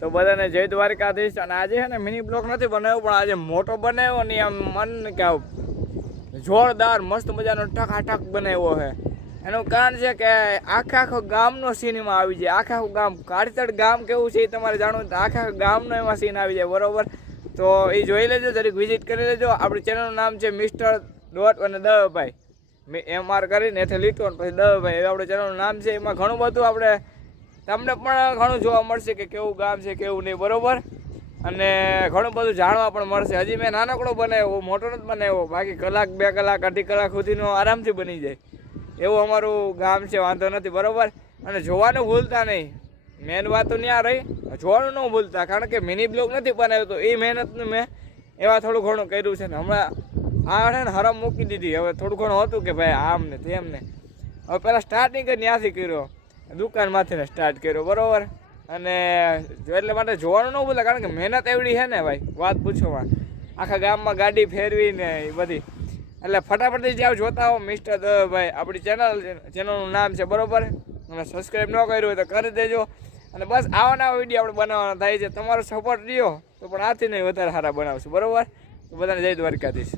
તો બધાને જય દ્વારકાધીશ। અને આજે છે ને મિની બ્લોગ નથી બનાવ્યો, પણ આજે મોટો બનાવ્યો ને આમ મન કે જોરદાર મસ્ત મજાનો ટકાટક બનાવ્યો છે। એનું કારણ છે કે આખો ગામનો સીન એમાં આવી જાય। આખું ગામ કાળતડ ગામ કેવું છે એ તમારે જાણવું, તો આખા ગામનો એમાં સીન આવી જાય, બરોબર। તો એ જોઈ લેજો, જરીક વિઝિટ કરી લેજો। આપણી ચેનલનું નામ છે મિસ્ટર ડોટ અને દવેભાઈ, MR કરીને એટલે લીટો પછી દવેભાઈ, એવું આપણે ચેનલનું નામ છે। એમાં ઘણું બધું આપણે તમને પણ ઘણું જોવા મળશે કે કેવું ગામ છે કેવું નહીં, બરોબર। અને ઘણું બધું જાણવા પણ મળશે। હજી મેં નાનકડો બનાવ્યો, મોટો નથી બનાવ્યો, બાકી કલાક 2 કલાક 2.5 કલાક સુધીનો આરામથી બની જાય એવું અમારું ગામ છે, વાંધો નથી, બરોબર। અને જોવાનું ભૂલતા નહીં, મેન વાત તો ત્યાં રહી, જોવાનું ન ભૂલતા, કારણ કે મિની બ્લોગ નથી બનાવ્યો તો એ મહેનતનું મેં એવા થોડું ઘણું કર્યું છે ને હમણાં આ છે ને હરમ મૂકી દીધી। હવે થોડું ઘણું હતું કે ભાઈ આમ ને તેમ ને, હવે પહેલાં સ્ટાર્ટિંગ જ ત્યાંથી કર્યો, દુકાનમાંથી સ્ટાર્ટ કર્યો, બરોબર। અને એટલે માટે જોવાનું ન ભૂલે, કારણ કે મહેનત એવડી છે ને ભાઈ, વાત પૂછોમાં, આખા ગામમાં ગાડી ફેરવી ને એ બધી। એટલે ફટાફટથી જાઓ, જોતા હો મિસ્ટર દવેભાઈ, આપણી ચેનલનું નામ છે, બરોબર। અને સબસ્ક્રાઈબ ન કર્યું હોય તો કરી દેજો। અને બસ આવા નવા વિડીયો આપણે બનાવવાના થાય છે, તમારો સપોર્ટ રહ્યો તો પણ આથી નહીં વધારે સારા બનાવશું, બરોબર। તો બધાને જય દ્વારકાધીશ।